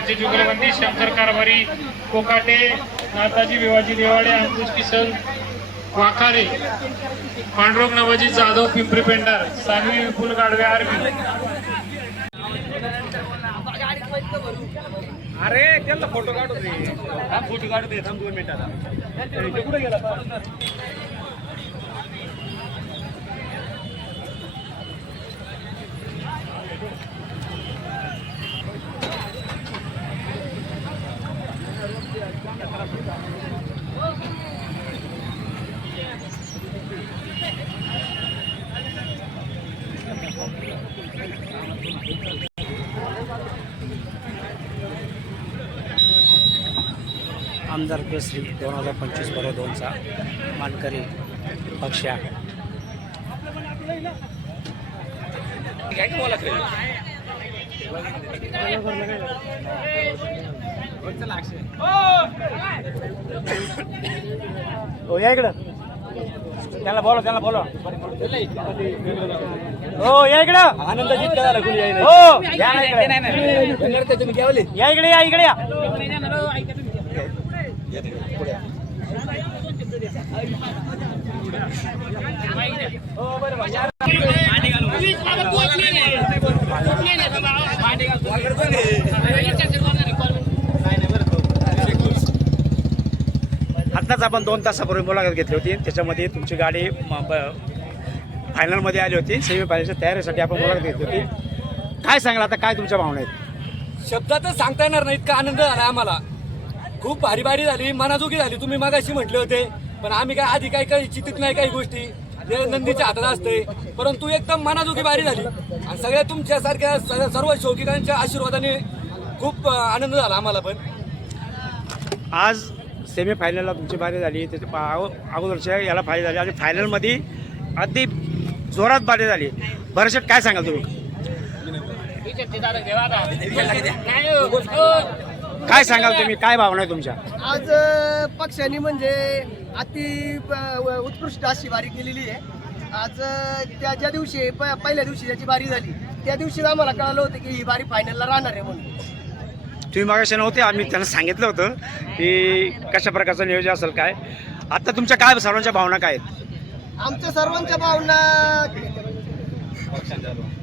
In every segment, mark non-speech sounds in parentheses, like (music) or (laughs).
नामदेव जुगलबंदी शंकर कारभारी कोकाटे नाताजी विवाजी देवाडे अंकुश किसन वाखारे पांडुरंग नवाजी जाधव पिंपरी पेंडार सानवी विपुल गाडवे आर्मी अरे त्यांना फोटो काढू दे. फोटो काढू दे थांब दोन मिनिटाला कुठे गेला आमदार केसरी दोन हजार पंचवीस बरोबर दोनचा मानकरी पक्ष आहे. हो या इकडं. त्याला बोला त्याला बोला हो या इकडं. आनंद जितका झाला कुणी हो. या ना इकडे. या इकडे या इकडे या. आत्ताच आपण दोन तासापूर्वी मुलाखत घेतली होती. त्याच्यामध्ये तुमची गाडी ब- फायनलमध्ये आली होती. सेमी फायनलच्या तयारीसाठी आपण मुलाखत घेतली होती. काय सांगाल आता? काय तुमच्या भावना आहेत? शब्दातच सांगता येणार नाही. इतका आनंद झाला आम्हाला. खूप भारी भारी झाली मनाजोगी झाली. तुम्ही मागाशी म्हटले होते पण आम्ही काय आधी काही काही चितित नाही काही गोष्टी. नंदीच्या हातात असते परंतु एकदम मनाजोगी बारी झाली. आणि सगळ्या तुमच्यासारख्या सर्व शौकिकांच्या आशीर्वादाने खूप आनंद झाला आम्हाला पण. आज सेमी फायनलला तुमची बारी झाली. त्याच्या पा- अगोदरच्या याला फायनल झाली. आणि फायनलमध्ये अगदी जोरात बारी झाली. भरशेट काय सांगाल तुम्ही? काय सांगाल तुम्ही? काय भावना आहे तुमच्या? आज अ, पक्षाने म्हणजे अति उत्कृष्ट अशी वारी केलेली आहे. आज त्या ज्या दिवशी प- पहिल्या दिवशी ज्याची वारी झाली त्या दिवशी आम्हाला कळालं होतं की ही वारी फायनलला राहणार आहे म्हणून. तुम्ही मागाशी नव्हते आम्ही त्यांना सांगितलं होतं की कशा प्रकारचं नियोजन असेल काय. आता तुमच्या काय सर्वांच्या भावना काय आहेत? आमच्या सर्वांच्या भावना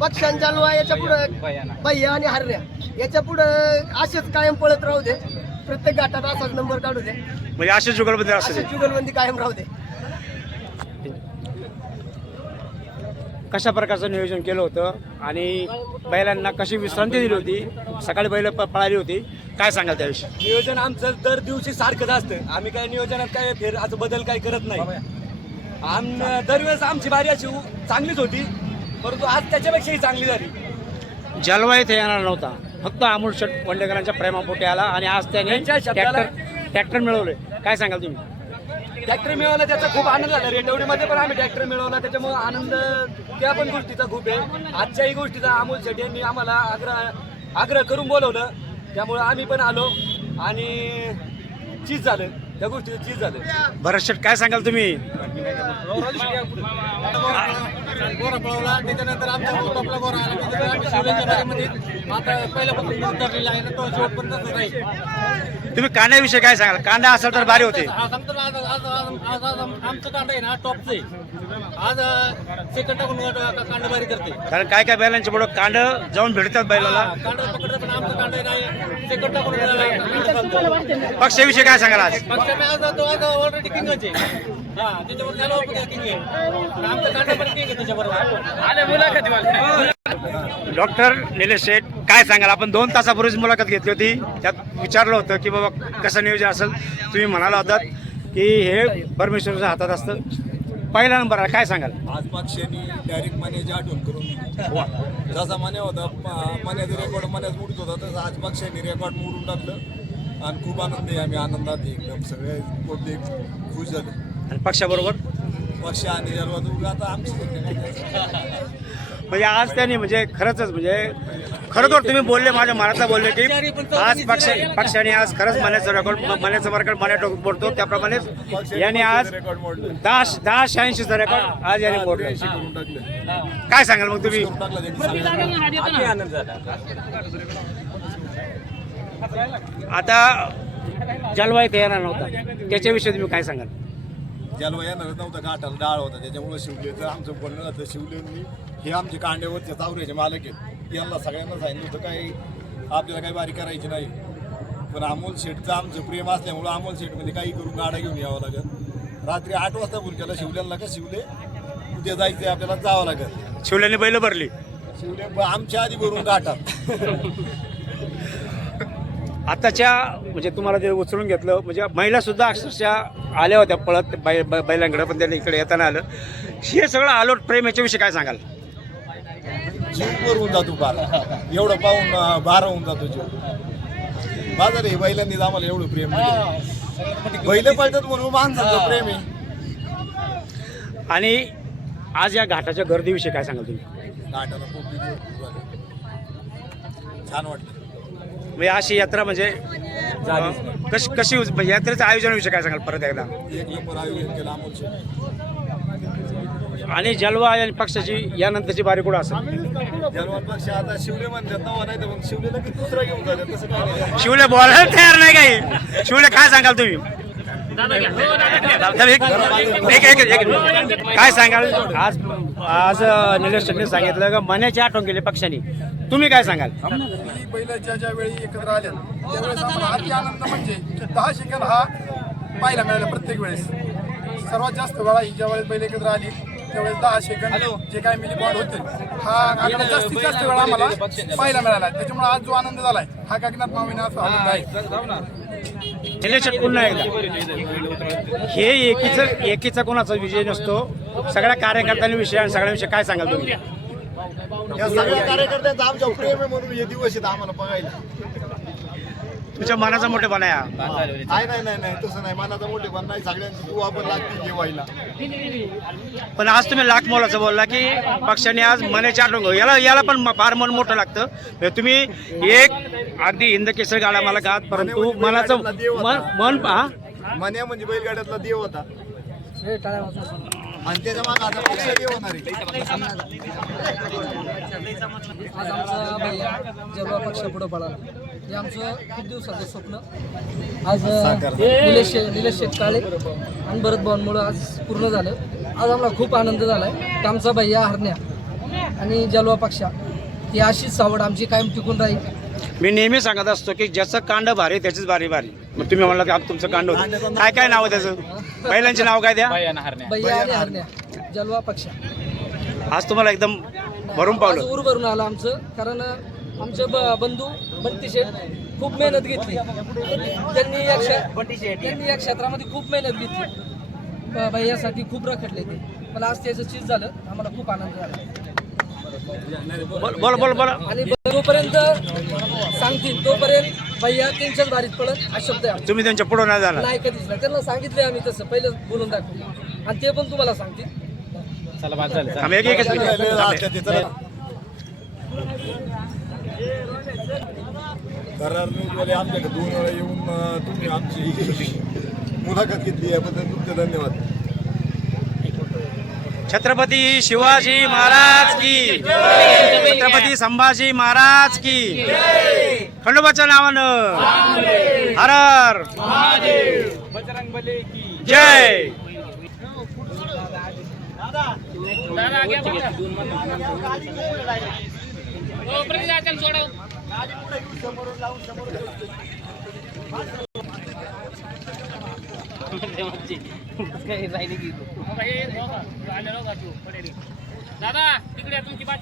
पक्षांच्या लोहा याच्या पुढं भैया आणि हरण्या याच्या पुढं असेच कायम पळत राहू दे. प्रत्येक घाटात असाच नंबर काढू दे. म्हणजे असे जुगलबंदी असते अशी जुगलबंदी कायम राहू दे. कशा प्रकारचं नियोजन केलं होतं आणि बैलांना कशी विश्रांती दिली होती? सकाळी बैल प- पळाली होती. काय सांगाल त्याविषयी? नियोजन आमचं दर दिवशी सारखंच असतं. आम्ही काय नियोजनात काय फेर असं बदल काही करत नाही. आम दरवेळेस आमची बारी अशी उ- चांगलीच होती. परंतु आज त्याच्यापेक्षाही चांगली झाली. जलवा इथे येणार नव्हता. फक्त अमोल शेट वंडेकरांच्या प्रेमापोटी आला आणि आज त्याने ट्रॅक्टर ट्रॅक्टर मिळवले. काय सांगाल तुम्ही? ट्रॅक्टर मिळवला त्याचा खूप आनंद झाला. रेटवडीमध्ये पण आम्ही ट्रॅक्टर मिळवला. त्याच्यामुळे आनंद त्या पण गोष्टीचा खूप आहे. आजच्याही गोष्टीचा अमोल शेट यांनी आम्हाला आग्रह आग्रह करून बोलवलं. त्यामुळे आम्ही पण आलो आणि चीज झालं. त्या गोष्टीचं चीज झालं. भरत शेट काय सांगाल तुम्ही? गोरा पळवला. त्याच्यानंतर आमचा टोपला गोरा आला. त्याच्यानंतर आम्ही शिवलेच्या बारीमध्ये आता पहिल्यापासून उतरलेला आहे ना तो शेवटपर्यंत राहील. तुम्ही कांद्याविषयी काय सांगाल? कांदा असेल तर भारी होते. आज आमचं आज आज आज आज आमचं कांदा आहे ना टॉपचं आहे. आज सेकंड टाकून कांडबारी करते. कारण काय काय बैलांच्या पुढे कांड जाऊन भेटतात बैलाला. कांदा पकडतं पण आमचं कांदा आहे ना सेकंड टाकून कांदा चालतो. पक्षाविषयी काय सांगाल आज? पक्षाने आज तो आज ऑलरेडी किंगच आहे. हा त्याच्यावर त्याला किंग आहे पण आमचं कांदा पण किंग आहे डॉक्टर निलेश शेठ काय सांगाल? आपण दोन तासापूर्वीच मुलाखत घेतली होती. त्यात विचारलं होतं की बाबा कसं नियोजन असेल? तुम्ही म्हणाला होतात की हे परमेश्वराच्या हातात असतं. पहिला नंबर आहे. काय सांगाल? आज पक्षांनी डायरेक्ट मण्याची आठवण करून जसा मन्या होता मण्याचा रेकॉर्ड मण्याच मोडत होता तसं आज पक्षांनी रेकॉर्ड मोडून टाकलं. आणि खूप आनंद आहे. आम्ही आनंदात एकदम सगळे पोटे खुश झाले. आणि पक्षाबरोबर? पक्ष आणि जलवा आता आमची म्हणजे आज त्यांनी म्हणजे खरंच म्हणजे खरोखर तुम्ही बोलले माझ्या मनातला बोलले की आज पक्ष पक्षाने आज खरंच मनाचं रेकॉर्ड मनाचं मार्केट मना बोलतो त्याप्रमाणेच यांनी आज दहा दहा शहाऐंशीचा रेकॉर्ड आज यांनी टाकलं काय सांगाल मग तुम्ही. आता जलवायू येणार नव्हता. त्याच्याविषयी तुम्ही काय सांगाल? ज्याला येणारच नव्हतं घाटाला डाळ होता त्याच्यामुळे शिवलेचं आमचं बोलणं जातं शिवलेंनी हे आमचे कांड्यावरचे चावऱ्याचे मालक आहेत. यांना सगळ्यांना सांगितलं होतं काही आपल्याला काही बारी करायची नाही. पण अमोल शेठचं आमचं प्रेम असल्यामुळं अमोल शेठमध्ये काही करून गाड्या घेऊन यावं लागेल. रात्री आठ वाजता फोन केला शिवल्याला का शिवले उद्या जायचं आपल्याला जावं लागेल. शिवल्याने बैल भरली. शिवले आमच्या आधी भरून गाठात (laughs) आताच्या म्हणजे तुम्हाला ते उचलून घेतलं म्हणजे महिला सुद्धा अक्षरशः आल्या होत्या पळत बै बैलांकडे पण त्यांनी इकडे येताना आलं. हे सगळं आलोट प्रेम याच्याविषयी काय सांगाल? होऊन जातो बारा एवढं पाहून बारा होऊन जातो जीव. बाजार आहे बैलांनी आम्हाला एवढं प्रेम. बैल पळतात म्हणून माणसाचं प्रेम आहे. आणि आज या घाटाच्या गर्दीविषयी काय सांगाल तुम्ही? भरपूर झाली. छान वाटलं. म्हणजे अशी यात्रा म्हणजे कशी कशी म्हणजे यात्रेचं आयोजनाविषयी काय सांगाल परत एकदा? आयोजन आणि जलवा आणि पक्षाची यानंतरची बारी कुठं असेल? जलवान पक्ष आता शिवले म्हणतात नवा नाही तर मग शिवलेला की दुसरा घेऊन जातात तसं काय नाही. शिवले बोलायला तयार नाही काही. शिवले काय सांगाल तुम्ही? एक- एक- एक- एक- एक- काय सांगाल? आज आज अं, निलेश सांगितलं का मनाची आठवण केली पक्षाने. तुम्ही काय सांगाल? ही बैल ज्या ज्या वेळी एकत्र आल्या त्यावेळेस आम्हाला अति आनंद म्हणजे दहा शिकन हा पाहायला मिळाला प्रत्येक वेळेस. सर्वात जास्त वेळा ही ज्या वेळेस बैल एकत्र आली त्यावेळेस दहा सेकंद जे काय मिली बॉन्ड होते हा आकडा जास्तीत जास्त वेळा आम्हाला पाहायला मिळाला. त्याच्यामुळे आज जो आनंद झालाय हा काकीनाथ मामीना असा आनंद आहे. शेट्टी पुन्हा एकदा. हे एकीचं एकीचा कोणाचा विजय नसतो. सगळ्या कार्यकर्त्यांविषयी आणि सगळ्यांविषयी काय सांगाल तुम्ही? या सगळ्या कार्यकर्त्यांचा आमच्या प्रेम आहे म्हणून हे दिवस आहेत आम्हाला बघायला. तुमच्या मनाचा मोठेपणा आहे हा. नाही नाही नाही नाही तसं नाही. मनाचा मोठेपण नाही. सगळ्यांची तू आपण लागते जेवायला. पण आज तुम्ही लाख मोलाचं बोलला की पक्षाने आज मनाची आठवण घेऊ. याला याला पण म- फार मन मोठं लागतं. म्हणजे तुम्ही एक अगदी हिंद केसरी गाडा मला गात परंतु मनाचं मन मन हा? मन्या म्हणजे बैलगाड्यातला देव होता. आणि त्याच्यामागे आता पक्ष देव होणार आहे. आज आमचा भैया जेव्हा पक्ष पुढे पळाला हे आमचं खूप दिवसाचं स्वप्न आज निलेश शे- निलेश शेटकाळे आणि भरत भावांमुळं आज पूर्ण झालं. आज आम्हाला खूप आनंद झाला आहे आमचा भैया हरण्या आणि जलवा पक्षा ही अशीच सावड आमची कायम टिकून राहील. मी नेहमी सांगत असतो की ज्याचं कांड भारी त्याचीच बारी भारी. मग तुम्ही म्हणला की आप- तुमचं कांड होतं. काय काय नाव आहे त्याचं? बैलांचे नाव काय द्या? जलवा पक्षा. आज तुम्हाला एकदम भरून आज पावलं. उर भरून आलं आमचं कारण आमचे ब- बंधू बंटी शेठ खूप मेहनत घेतली. त्यांनी या त्यांनी या क्षेत्रामध्ये खूप मेहनत घेतली. भैयासाठी खूप रखडले ते. पण आज त्याचं चीज झालं. आम्हाला खूप आनंद झाला. बोल बोल बोल बोला. आणि जोपर्यंत सांगतील तोपर्यंत भैया त्यांच्याच बारीत पडत हा शब्द आहे. तुम्ही त्यांच्या पुढं नाही जाणार. नाही कधीच नाही. त्यांना सांगितले आम्ही तसं पहिलं बोलून दाखवलं. आणि ते पण तुम्हाला सांगतील. एक एकच करार न्यूजवाले आमच्याकडे दोन वेळा येऊन अं, तुम्ही आमची मुलाखत घेतली याबद्दल तुमचे धन्यवाद. छत्रपती शिवाजी महाराज की. छत्रपती संभाजी महाराज की. खंडोबाच्या नावानं. हर हर जय. दादा तिकडे तुमची बाजू सरपंच दादा तिकडे तुमची बात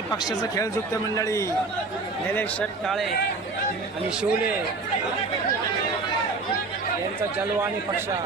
जलवा पक्षाचं खेळ जुत्ते मंडळी. निलेश काळे आणि शिवले. यांचा जलवा आणि पक्षा.